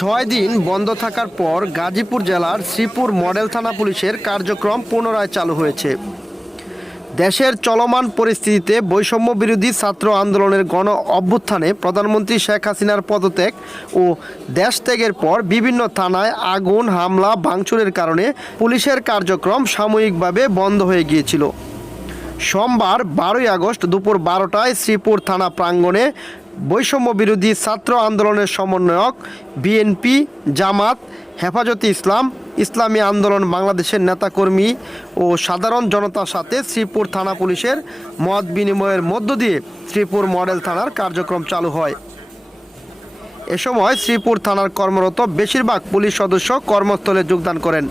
6 দিন বন্ধ থাকার পর গাজীপুর জেলার শ্রীপুর মডেল থানা পুলিশের কার্যক্রম পুনরায় চালু হয়েছে। দেশের চলমান পরিস্থিতিতে বৈষম্য বিরোধী ছাত্র আন্দোলনের গণ অভ্যুত্থানে প্রধানমন্ত্রী শেখ হাসিনার পদত্যাগ ও দেশ ত্যাগের পর বিভিন্ন থানায় আগুন, হামলা, ভাঙচুরের কারণে পুলিশের কার্যক্রম সাময়িকভাবে বন্ধ হয়ে গিয়েছিল। সোমবার 12ই আগস্ট দুপুর 12টায় শ্রীপুর থানা প্রাঙ্গণে বৈষম্য বিরোধী ছাত্র আন্দোলনের সমন্বয়ক বিএনপি, জামাত, হেফাজতে ইসলাম, ইসলামী আন্দোলন বাংলাদেশের নেতাকর্মী ও সাধারণ জনতার সাথে শ্রীপুর থানা পুলিশের মত বিনিময়ের মধ্য দিয়ে শ্রীপুর মডেল থানার কার্যক্রম চালু হয়। এ সময় শ্রীপুর থানার কর্মরত বেশিরভাগ পুলিশ সদস্য কর্মস্থলে যোগদান করেন।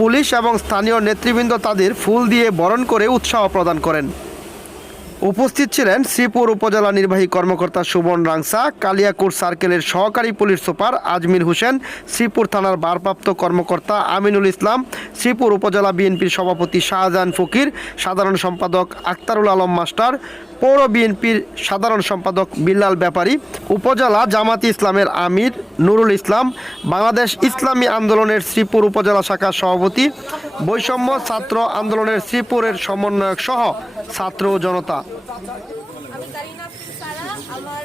পুলিশ এবং স্থানীয় নেতৃবৃন্দ তাদের ফুল দিয়ে বরণ করে উৎসাহ প্রদান করেন। উপস্থিত ছিলেন শ্রীপুর উপজেলা নির্বাহী কর্মকর্তা সুবন রাংসা, কালিয়াকুর সার্কেলের সহকারী পুলিশ সুপার আজমির হোসেন, শ্রীপুর থানার ভারপ্রাপ্ত কর্মকর্তা আমিনুল ইসলাম, শ্রীপুর উপজেলা বিএনপির সভাপতি শাহজাহান ফকির, সাধারণ সম্পাদক আক্তারুল আলম মাস্টার, পৌর বিএনপির সাধারণ সম্পাদক বিল্লাল ব্যাপারী, উপজেলা জামাতি ইসলামের আমির নুরুল ইসলাম, বাংলাদেশ ইসলামী আন্দোলনের শ্রীপুর উপজেলা শাখার সভাপতি, বৈষম্য ছাত্র আন্দোলনের শ্রীপুরের সমন্বয়ক সহ ছাত্র ও জনতা। আমি কারিনা সারা, আমার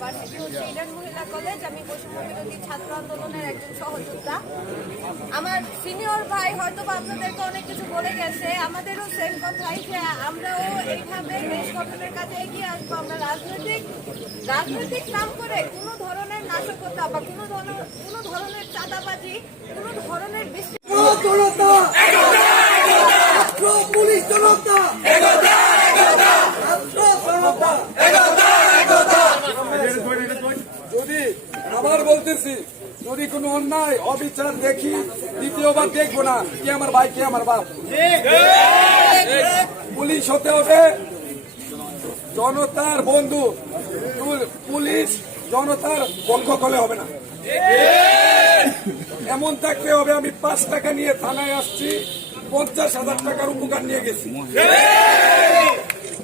ভার্সিটি হচ্ছে ইডেন মহিলা কলেজ। আমি বৈষম্য বিরোধী ছাত্র আন্দোলনের একজন সহযোদ্ধা। আমার সিনিয়র ভাই হয়তো আপনাদেরকে অনেক কিছু বলে গেছে, আমাদেরও সেম কথাই যে আমরাও এইভাবে দেশ গঠনের কাজে এগিয়ে আসবো। আমরা রাজনৈতিক নাম করে কোনো ধরনের নাশকতা বা কোনো ধরনের চাঁদাবাজি, কোনো ধরনের যদি আবার বলতেছি, যদি কোনো অন্যায় অবিচার দেখি দ্বিতীয়বার দেখবো না। কে আমার ভাই, কে আমার বাপ। পুলিশ হতে হবে জনতার বন্ধু, পুলিশ জনতার পক্ষ হলে হবে না। এমন থাকতে হবে আমি 5 টাকা নিয়ে থানায় আসছি, 50,000 টাকার উপকার নিয়ে গেছি।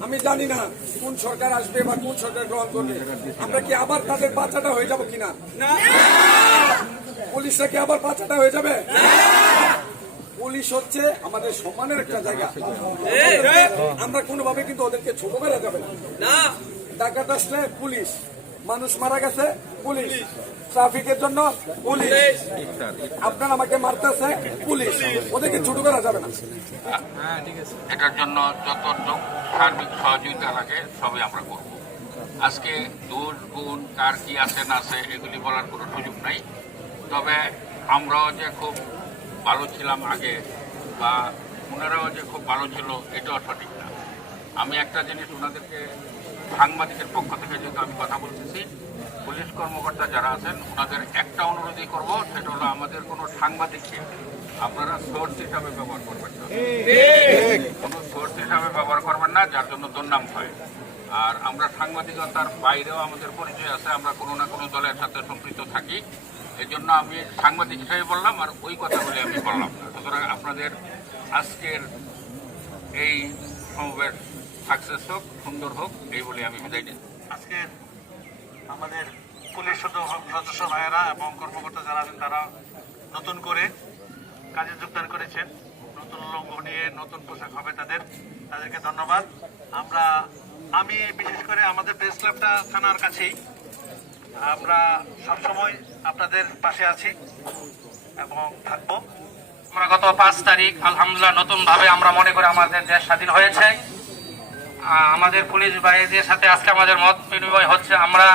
আমি জানি না কোন সরকার আসবে বা কোন সরকার গ্রহণ করবে। আমরা কি আবার তাদের বাচ্চাটা হয়ে যাবো কিনা? পুলিশরা কি আবার বাচ্চাটা হয়ে যাবে? পুলিশ হচ্ছে আমাদের সম্মানের একটা জায়গা। আমরা কোনোভাবে কিন্তু ওদেরকে ছোট করা যাবে না। ডাকাত আসলে পুলিশ, মানুষ মারা গেছে পুলিশ, ট্রাফিকের জন্য পুলিশ, আপনার আমাকে মারতেছে পুলিশ, ওদেরকে ছোট করা যাবে না। এটার জন্য যত সার্বিক সহযোগিতা লাগে সবই আমরা করব। আজকে দোষ গুণ কার কি আছে না আছে এগুলি বলার কোনো সুযোগ নাই। তবে আমরাও যে খুব ভালো ছিলাম আগে বা ওনারাও যে খুব ভালো ছিল এটাও সঠিক না। আমি একটা জিনিস ওনাদেরকে সাংবাদিকের পক্ষ থেকে যেহেতু আমি কথা বলতেছি, পুলিশ কর্মকর্তা যারা আছেন ওনাদের একটা অনুরোধই করব, সেটা হলো আমাদের কোনো সাংবাদিককে আপনারা সোর্স হিসাবে ব্যবহার করবেন না, কোনো সোর্স হিসাবে ব্যবহার করবেন না যার জন্য দুর্নাম হয়। আর আমরা সাংবাদিকতার বাইরেও আমাদের পরিচয় আছে, আমরা কোনো না কোনো দলের সাথে সম্পৃক্ত থাকি। এই জন্য আমি সাংবাদিক হিসাবে বললাম আর ওই কথাগুলি আমি বললাম না। সুতরাং আপনাদের আজকের এই সমাবেশ সাকসেস হোক, সুন্দর হোক, এই বলে আমি বিদায় নিই। আজকে আমাদের পুলিশ সদস্য ভাইয়েরা এবং কর্মকর্তা যারা আছেন তারা নতুন করে কাজে যোগদান করেছেন। নতুন লঙ্ঘ নিয়ে নতুন পোশাক হবে তাদেরকে ধন্যবাদ। আমি বিশেষ করে আমাদের প্রেস ক্লাবটা থানার কাছেই, আমরা সবসময় আপনাদের পাশে আছি এবং থাকবো। আমরা গত 5 তারিখ আলহামদুলিল্লাহ নতুনভাবে আমরা মনে করি আমাদের দেশ স্বাধীন হয়েছে। আমাদের পুলিশ ভাইদের সাথে আজকে আমাদের মত বিনিময় হচ্ছে। আমরা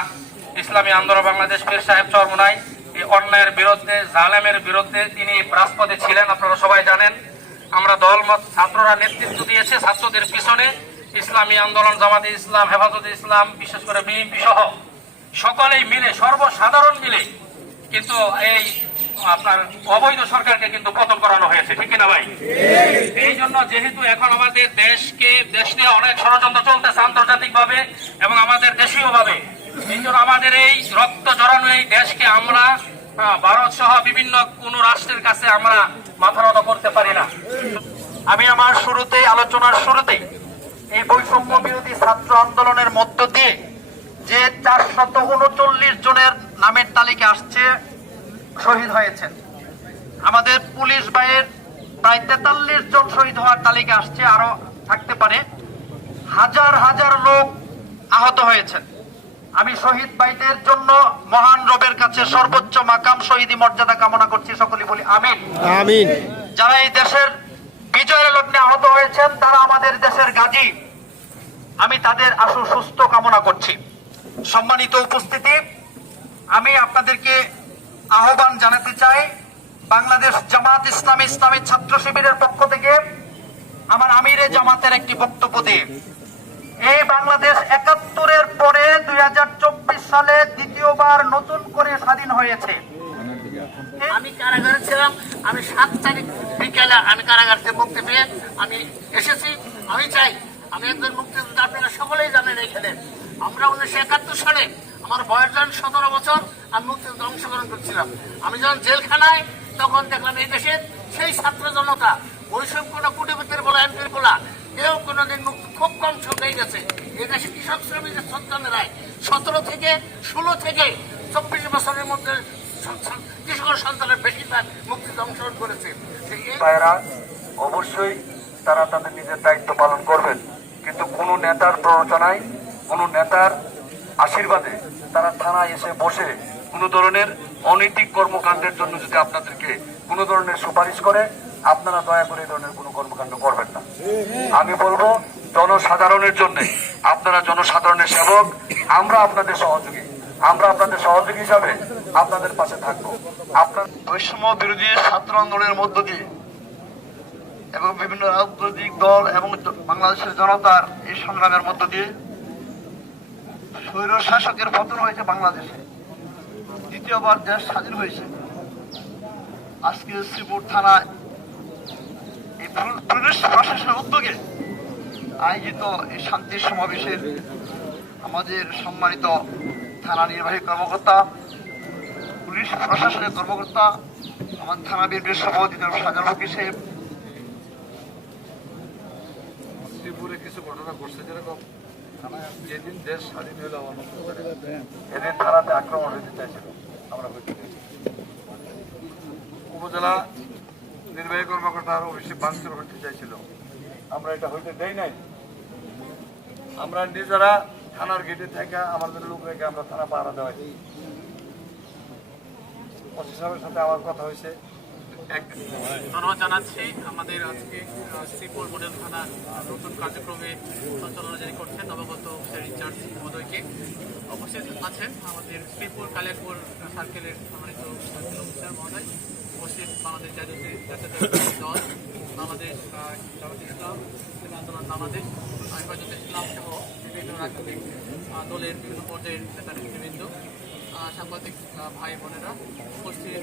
ইসলামী আন্দোলন বাংলাদেশ পীর সাহেব চরমোনাই এই অন্যায়ের বিরুদ্ধে, জালেমের বিরুদ্ধে তিনি রাজপথে ছিলেন, আপনারা সবাই জানেন। আমরা দলমত ছাত্ররা নেতৃত্ব দিয়েছে, ছাত্রদের পিছনে ইসলামী আন্দোলন, জামাতে ইসলাম, হেফাজতে ইসলাম, বিশেষ করে বিএনপি সহ সকলেই মিলে, সর্বসাধারণ মিলে কিন্তু এই আপনার অবৈধ সরকারকে কিন্তু পতন করানো হয়েছে, ঠিক কিনা ভাই? এই জন্য যেহেতু এখন আমাদের দেশ নিয়ে অনেক ষড়যন্ত্র চলতেছে আন্তর্জাতিক ভাবে এবং আমাদের দেশীয় ভাবে, এই জন্য আমাদের এই রক্ত জড়ানো এই দেশকে আমরা ভারত সহ বিভিন্ন কোন রাষ্ট্রের কাছে আমরা মাথা নত করতে পারি না। আমি আমার আলোচনার শুরুতে এই বৈষম্য বিরোধী ছাত্র আন্দোলনের মধ্য দিয়ে যে 439 জনের নামের তালিকা আসছে শহীদ হয়েছেন। আমাদের পুলিশ ভাইয়ের প্রায় 43 জন শহীদ হওয়ার তালিকা আসছে, আরো থাকতে পারে। হাজার হাজার লোক আহত হয়েছেন। আমি শহীদ ভাইদের জন্য মহান রবের কাছে সর্বোচ্চ মাকাম শহীদি মর্যাদা কামনা করছি। সকলে বলি আমিন। আমিন। যারা এই দেশের বিজয়ের লগ্নে আহত হয়েছেন তারা আমাদের দেশের গাজী, আমি তাদের আশু সুস্থ কামনা করছি। সম্মানিত উপস্থিতি, আমি আপনাদেরকে আহ্বান জানাতে চাই, বাংলাদেশ জামাত ইসলামী ইসলামী ছাত্র শিবিরের পক্ষ থেকে আমার আমিরে জামাতের একটি বক্তব্য দিয়ে, এই বাংলাদেশ 71-এর পরে 2024 সালে দ্বিতীয়বার নতুন করে স্বাধীন হয়েছে। আমি কারাগারে ছিলাম, আমি 7 তারিখ বিকেলে আমি কারাগার থেকে মুক্তি পেয়ে আমি এসেছি। আমি চাই, আমি একজন মুক্তিযোদ্ধা, আপনারা সকলেই জানেন এখানে আমরা 1971 সালে আমার বয়স যখন 17 বছর, আমি মুক্তিযুদ্ধে অংশগ্রহণ করছিলাম। আমি যখন জেলখানায়, তখন দেখলাম এই দেশের সেই ছাত্র জনতা, ওইসব কোনো কুটিপতির বলা এমপির বলা কেউ কোনোদিন মুক্ত খুব কম সংখ্যায় গেছে। এই দেশে কৃষক শ্রমিকের সন্তানেরাই 17 থেকে 16 থেকে 24 বছরের মধ্যে কৃষকের সন্তানের বেশিরভাগ মুক্তিতে অংশগ্রহণ করেছে। ভাইরা অবশ্যই তারা তাদের নিজের দায়িত্ব পালন করবেন, কিন্তু কোনো নেতার প্ররোচনায়, কোনো নেতার আশীর্বাদে তারা থানায় এসে বসে কোনো ধরনের অনৈতিক কর্মকাণ্ডের জন্য যদি আপনাদেরকে কোনো ধরনের সুপারিশ করে, আপনারা দয়া করে এই ধরনের কোনো কর্মকাণ্ড করবেন না। আমি বলবো জনসাধারণের জন্য, আপনারা জনসাধারণের সেবক, আমরা আপনাদের সহযোগী, আমরা আপনাদের সহযোগী হিসাবে আপনাদের পাশে থাকবো। আপনার বৈষম্য বিরোধী ছাত্র আন্দোলনের মধ্য দিয়ে এবং বিভিন্ন রাজনৈতিক দল এবং বাংলাদেশের জনতার এই সংগ্রামের মধ্য দিয়ে স্বৈর শাসকের পতন হয়েছে বাংলাদেশে, দ্বিতীয়বার দেশ স্বাধীন হয়েছে। আজকে শ্রীপুর থানায় এই পুলিশ প্রশাসনের উদ্যোগে আয়োজিত এই শান্তি সমাবেশের আমাদের সম্মানিত থানা নির্বাহী কর্মকর্তা, পুলিশ প্রশাসনের কর্মকর্তা, আমার থানা বিএনপির সভাপতি সাজাল হক সাহেব, শ্রীপুরে কিছু ঘটনা ঘটছে, যেরকম যেদিন দেশ স্বাধীন হইল এদিন থানাতে আক্রমণ হইতে চাইছিল, আমরা উপজেলা নির্বাহী কর্মকর্তার অফিসে ভাঙচুর হইতে চাইছিল, আমরা এটা হইতে দেই নাই। আমরা নিজেরা থানার গেটে থেকে আমাদের লোক রেখে আমরা থানা পাহারা দেওয়াই। ওসি সাহেবের সাথে আমার কথা হয়েছে। ধন্যবাদ জানাচ্ছি আমাদের আজকে শ্রীপুর মডেল থানার নতুন কার্যক্রমে সঞ্চালনা জারি করছেন নবাগত অফিসার ইনচার্জ মহোদয়কে। উপস্থিত আছেন আমাদের শ্রীপুর কালিয়াকপুর সার্কেলের সম্মানিত সার্কেল অফিসার মহোদয়, উপস্থিত বাংলাদেশ জাতীয় দল, বাংলাদেশ জামাত ইসলাম আন্দোলন, বাংলাদেশ হেফাজতে ইসলাম সহ বিভিন্ন রাজনৈতিক দলের বিভিন্ন পর্যায়ের নেতা নেতৃবৃন্দ, সাংবাদিক ভাই বোনেরা, উপস্থিত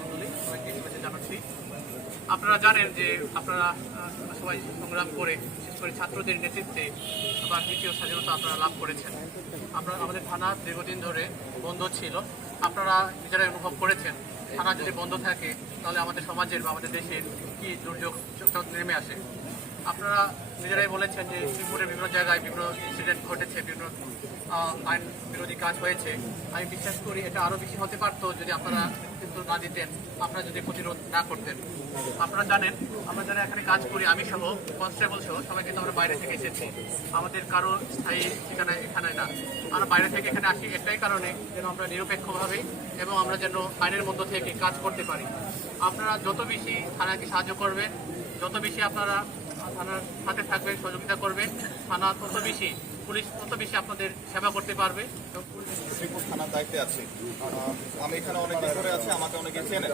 মন্ডলী, সবাইকে শুভেচ্ছা জানাচ্ছি। আপনারা জানেন যে আপনারা সবাই সংগ্রাম করে, বিশেষ করে ছাত্রদের নেতৃত্বে আবার দ্বিতীয় স্বাধীনতা আপনারা লাভ করেছেন। আপনারা আমাদের থানা দীর্ঘদিন ধরে বন্ধ ছিল, আপনারা নিজেরাই অনুভব করেছেন থানা যদি বন্ধ থাকে তাহলে আমাদের সমাজের বা আমাদের দেশের কি দুর্যোগ নেমে আসে। আপনারা নিজেরাই বলেছেন যে শ্রীপুরের বিভিন্ন জায়গায় বিভিন্ন ইনসিডেন্ট ঘটেছে, বিভিন্ন আইন বিরোধী কাজ হয়েছে। আমি বিশ্বাস করি এটা আরও বেশি হতে পারত যদি আপনারা কিন্তু না দিতেন, আপনারা যদি প্রতিরোধ না করতেন। আপনারা জানেন আমরা যারা এখানে কাজ করি, আমি সহ কনস্টেবল সহ সবাই কিন্তু আমরা বাইরে থেকে এসেছি, আমাদের কারো স্থায়ী ঠিকানা এখানে না, আমরা বাইরে থেকে এখানে আসি একটাই কারণে যেন আমরা নিরপেক্ষভাবে এবং আমরা যেন আইনের মধ্য থেকে কাজ করতে পারি। আপনারা যত বেশি থানাকে সাহায্য করবেন, যত বেশি আপনারা থানার সাথে থাকবেন, সহযোগিতা করবেন, থানা তত বেশি, পুলিশ তত বেশি আপনাদের সেবা করতে পারবে। শ্রীপুর থানার দায়িত্বে আছি, আমি এখানে অনেকদিন ধরে আছি, আমাকে অনেকে চেনে।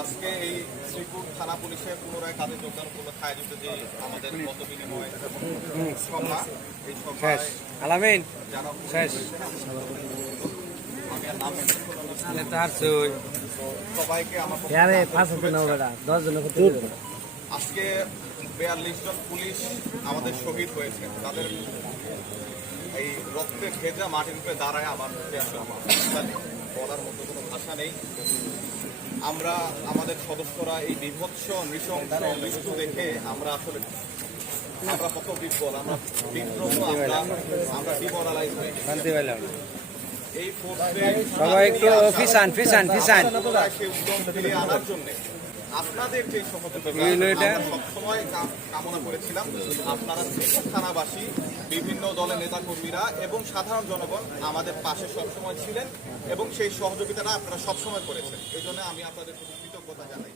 আজকে এই শ্রীপুর থানা পুলিশের পুনরায় কাজে যোগদান উপলক্ষে আয়োজিত যে আমাদের মত বিনিময় সভা, এই সভায় সবাইকে আমার আজকে 42 জন পুলিশ আমাদের শহীদ হয়েছে, তাদের এই রক্তে ভেজা মাটির উপরে দাঁড়ায় আমার বলার মতো কোনো ভাষা নেই। আমরা আমাদের সদস্যরা এই বিভৎস নৃশংস মৃত্যু দেখে আমরা আসলে আমরা কত বিপদ, আমরা বিভ্রত, আমরা ডিমোরালাইজ হয়ে গেছি। এই ফোর্সে সবাই একটু ফিসান সেই উদ্যম ফিরিয়ে আনার জন্য আপনাদের যে সহযোগিতা আমরা সবসময় কামনা করেছিলাম, আপনারা থানাবাসী, বিভিন্ন দলের নেতাকর্মীরা এবং সাধারণ জনগণ আমাদের পাশে সবসময় ছিলেন এবং সেই সহযোগিতাটা আপনারা সবসময় করেছেন। এই জন্য আমি আপনাদের প্রতি কৃতজ্ঞতা জানাই।